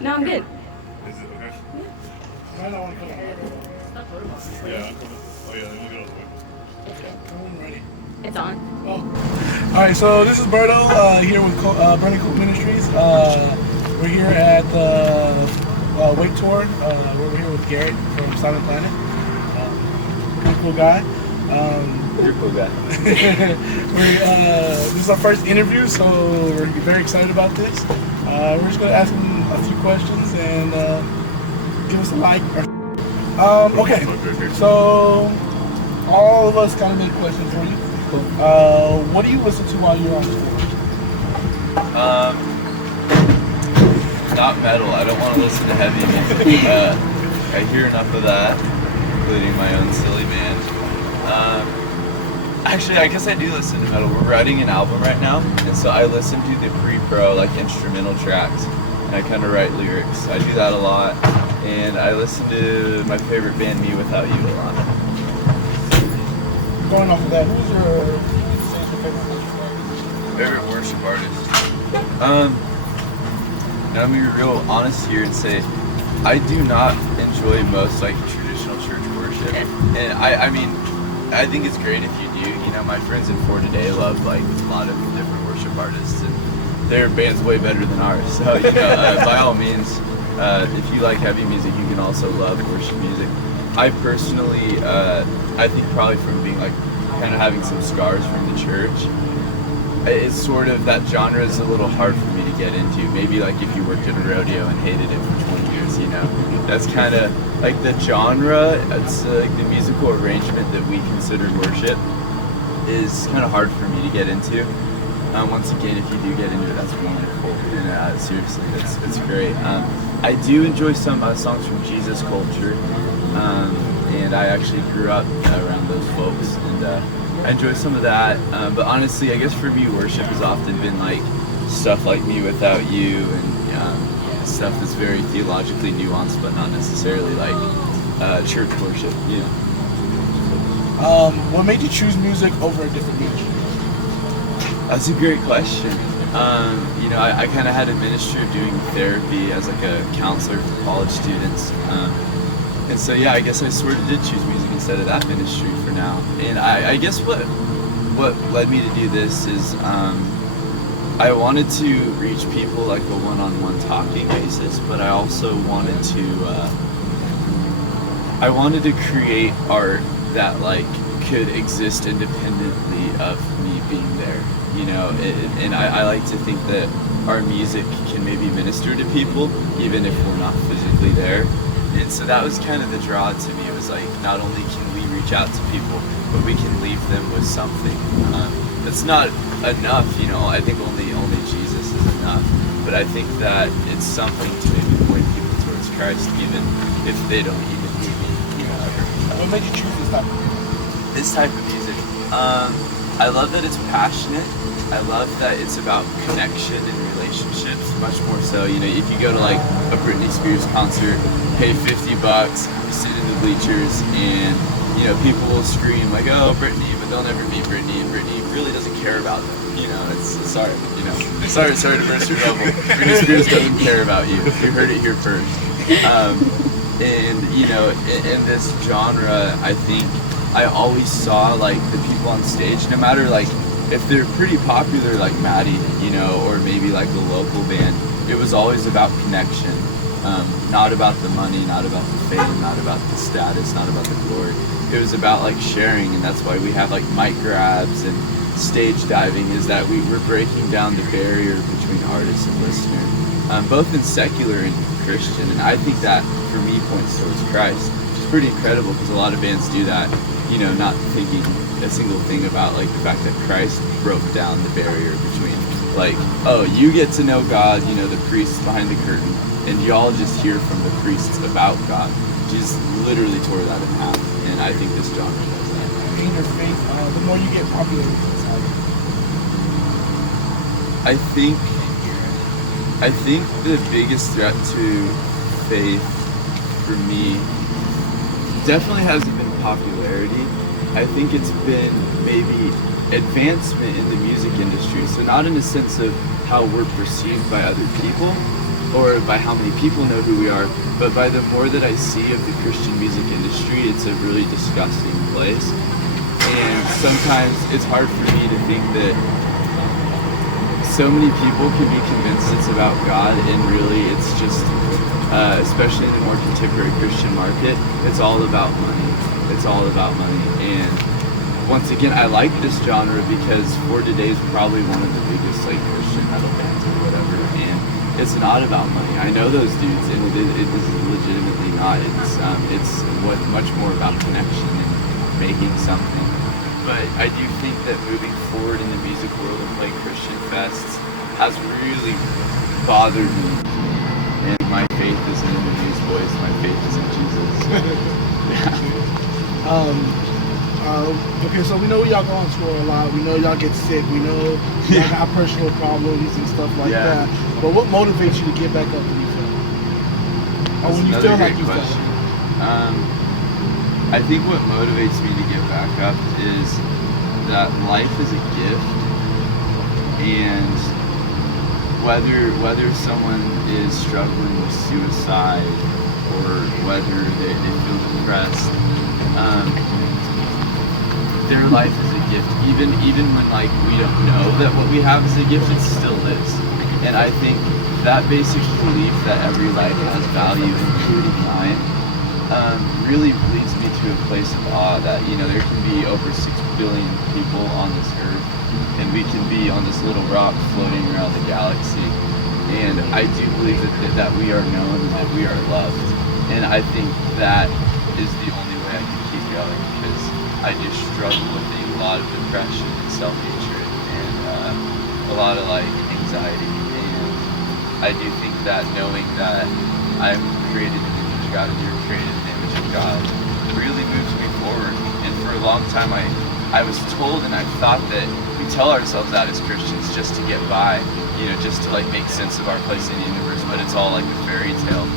No, I'm good. Is it okay? Yeah. I don't want to come. Yeah. Oh yeah, let me go. I'm ready. It's on. Oh. All right, so this is Berto here with Burning Cook Ministries. We're here at the Wake Tour. We're here with Garrett from Silent Planet. Pretty cool guy. You're a cool guy. This is our first interview, so we're very excited about this. We're just going to ask him a few questions and give us a like. Okay, so all of us kind of made questions for you. What do you listen to while you're on tour? Not metal. I don't want to listen to heavy music. I hear enough of that, including my own silly band. Actually, I guess I do listen to metal. We're writing an album right now, and so I listen to the pre-pro, like instrumental tracks, and I kind of write lyrics. I do that a lot, and I listen to my favorite band, Me Without You, a lot. Going off of that, who's your favorite worship artist? Favorite worship artist? Now I'm gonna be real honest here and say, I do not enjoy most like traditional church worship, and I mean, I think it's great if you do. You know, my friends in For Today love like a lot of different worship artists, and their band's way better than ours. So you know, by all means, if you like heavy music, you can also love worship music. I personally, I think probably from being like kind of having some scars from the church, it's sort of that genre is a little hard for me to get into. Maybe like if you worked at a rodeo and hated it for 20 years, you know, that's kind of like the genre. It's like the musical arrangement that we consider worship is kind of hard for me to get into. Once again, if you do get into it, that's wonderful. And seriously, it's great. I do enjoy some songs from Jesus culture, and I actually grew up around those folks, and I enjoy some of that. But honestly, I guess for me, worship has often been like stuff like Me Without You, and stuff that's very theologically nuanced, but not necessarily like church worship. You know. What made you choose music over a different ministry? That's a great question. You know, I kind of had a ministry of doing therapy as like a counselor for college students. And so, yeah, I guess I sort of did choose music instead of that ministry for now. And I guess what led me to do this is I wanted to reach people like a one-on-one talking basis, but I also wanted to create art that like could exist independently of me being there. You know, and I like to think that our music can maybe minister to people even if we're not physically there. And so that was kind of the draw to me. It was like, not only can we reach out to people, but we can leave them with something. That's not enough, you know. I think only Jesus is enough. But I think that it's something to maybe point people towards Christ, even if they don't even need me. You know. What made you choose this type of music? This type of music. I love that it's passionate. I love that it's about connection and relationships, much more so. You know, if you go to like a Britney Spears concert, pay $50, you sit in the bleachers, and you know people will scream like, "Oh, Britney," but they'll never meet Britney, and Britney really doesn't care about them. You know, it's sorry. You know, sorry to burst your bubble. Britney Spears doesn't care about you. You heard it here first. And you know, in this genre, I think I always saw like the people on stage, no matter like if they're pretty popular like Maddie, you know, or maybe like a local band, it was always about connection. Not about the money, not about the fame, not about the status, not about the glory. It was about like sharing, and that's why we have like mic grabs and stage diving, is that we're breaking down the barrier between artist and listener, both in secular and Christian. And I think that for me points towards Christ, which is pretty incredible because a lot of bands do that, you know, not thinking a single thing about like the fact that Christ broke down the barrier between like, oh, you get to know God, you know, the priests behind the curtain, and y'all just hear from the priests about God. Jesus literally tore that in half, and I think this genre does that. In your faith, the more you get popular with society. I think the biggest threat to faith for me definitely hasn't been popularity. I think it's been maybe advancement in the music industry. So not in the sense of how we're perceived by other people, or by how many people know who we are, but by the more that I see of the Christian music industry, it's a really disgusting place. And sometimes it's hard for me to think that so many people can be convinced it's about God, and really it's just, especially in the more contemporary Christian market, it's all about money. It's all about money. And once again, I like this genre because For Today is probably one of the biggest like Christian metal bands or whatever, and it's not about money. I know those dudes, and it is legitimately not. It's much more about connection and making something. But I do think that moving forward in the music world and playing Christian fests has really bothered me. And my faith isn't in the Newsboys, my faith is in Jesus. Okay, so we know y'all go on tour a lot. We know y'all get sick. We know y'all got personal problems and stuff like that. But what motivates you to get back up when you fail? Or when you feel like you fail? I think what motivates me to get back up is that life is a gift, and whether someone is struggling with suicide or whether they feel depressed, their life is a gift. Even when like we don't know that what we have is a gift, it still is. And I think that basic belief that every life has value, including mine, really leads me to a place of awe that, there can be over 6 billion people on this earth, and we can be on this little rock floating around the galaxy. And I do believe that we are known and that we are loved. And I think that is the only way I can keep going, because I do struggle with a lot of depression and self-hatred and a lot of anxiety. And I do think that knowing that I'm created in the image of God and you're created in the image of God really moves me forward. And for a long time I was told, and I thought that we tell ourselves that as Christians just to get by, just to make sense of our place in the universe, but it's all like a fairy tale.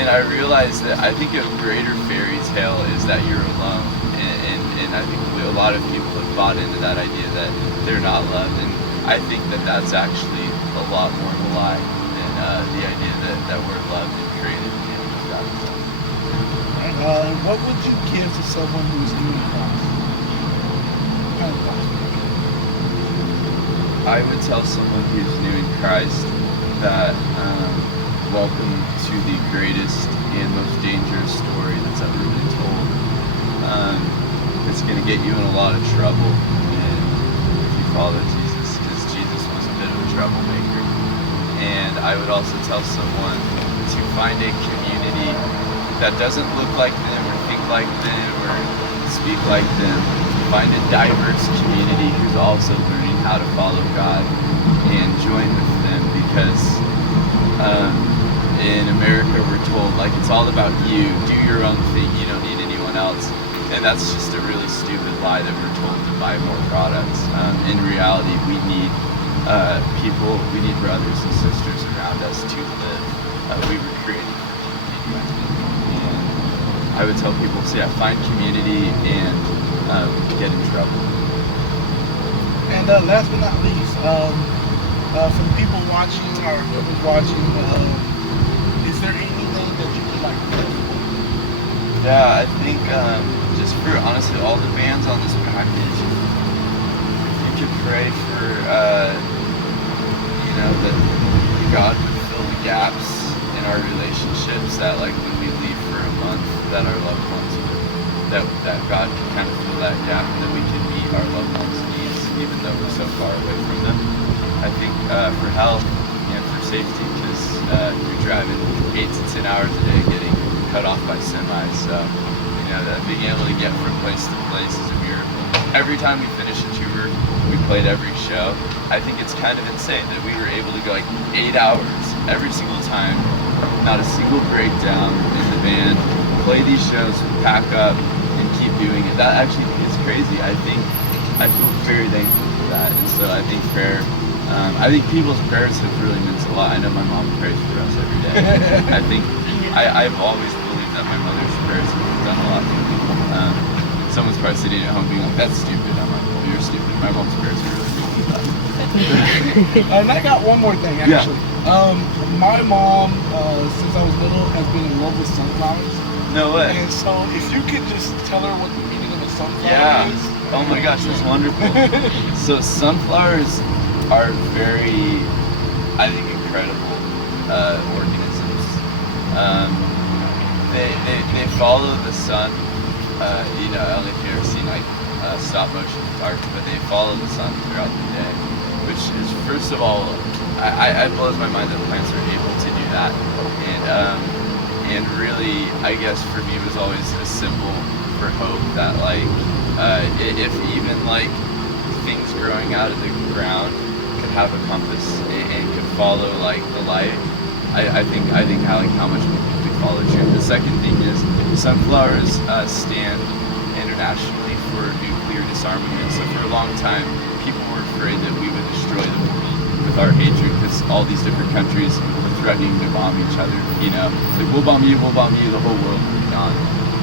And I realized that I think a greater fairy tale is that you're alone. And I think a lot of people have bought into that idea that they're not loved. And I think that that's actually a lot more of a lie than the idea that we're loved and created in the image of God. What would you give to someone who's new in Christ? I would tell someone who's new in Christ that welcome to the greatest and most dangerous story that's ever been told. It's going to get you in a lot of trouble if you follow Jesus, because Jesus was a bit of a troublemaker. And I would also tell someone to find a community that doesn't look like them or think like them or speak like them. Find a diverse community who's also learning how to follow God and join with them, because in America we're told it's all about you, do your own thing, you don't need anyone else. And that's just a really stupid lie that we're told to buy more products. In reality, we need people, we need brothers and sisters around us to live. We were created for community. And I would tell people, find community and get in trouble. And last but not least, for the people watching or whoever's watching, is there anything that you would like to do? Yeah, I think just for honestly all the bands on this package, you could pray for that God would fill the gaps in our relationships, that when we leave for a month, that our loved ones that God can kind of fill that gap, and that we can meet our loved ones' needs even though we're so far away from them. I think for health and for safety, because you're driving 8 to 10 hours a day getting cut off by semis, so that being able to get from place to place is a miracle. Every time we finish a tour, we played every show. I think it's kind of insane that we were able to go 8 hours every single time, not a single breakdown in the band, play these shows, pack up, and keep doing it. That actually is crazy. I feel very thankful for that, and so I think prayer. I think people's prayers have really meant a lot. I know my mom prays for us every day. I think I've always believed that my mother's prayers have done a lot for me. Someone's probably sitting at home being like, "That's stupid." I'm like, "Well, you're stupid." My mom's prayers are really cool with that. And I got one more thing, actually. Yeah. My mom, since I was little, has been in love with sunflowers. No way. And so, if you could just tell her what the meaning of a sunflower Yeah. is. Oh my gosh, that's wonderful. So sunflowers are very, I think, incredible organisms. They follow the sun. You know, I don't know if you've ever seen like stop motion photography, but they follow the sun throughout the day, which is, first of all, it blows my mind that plants are able to do that. And really, I guess for me, it was always a symbol for hope that like, if even like things growing out of the ground could have a compass and could follow like the light, I think how much we follow truth. The second thing is sunflowers stand internationally for nuclear disarmament. So for a long time, people were afraid that we would destroy the world with our hatred because all these different countries were threatening to bomb each other. You know, it's like we'll bomb you, the whole world will be gone.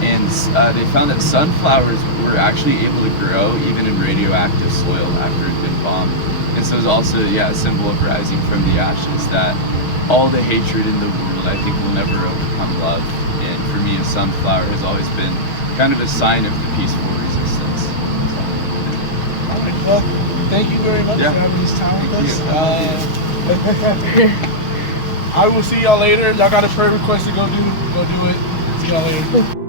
And they found that sunflowers were actually able to grow even in radioactive soil after it had been bombed. And so it's also, a symbol of rising from the ashes, that all the hatred in the world, I think, will never overcome love. And for me, a sunflower has always been kind of a sign of the peaceful resistance. All right, well, thank you very much for having this time with us. I will see y'all later. Y'all got a prayer request to go do it. See y'all later.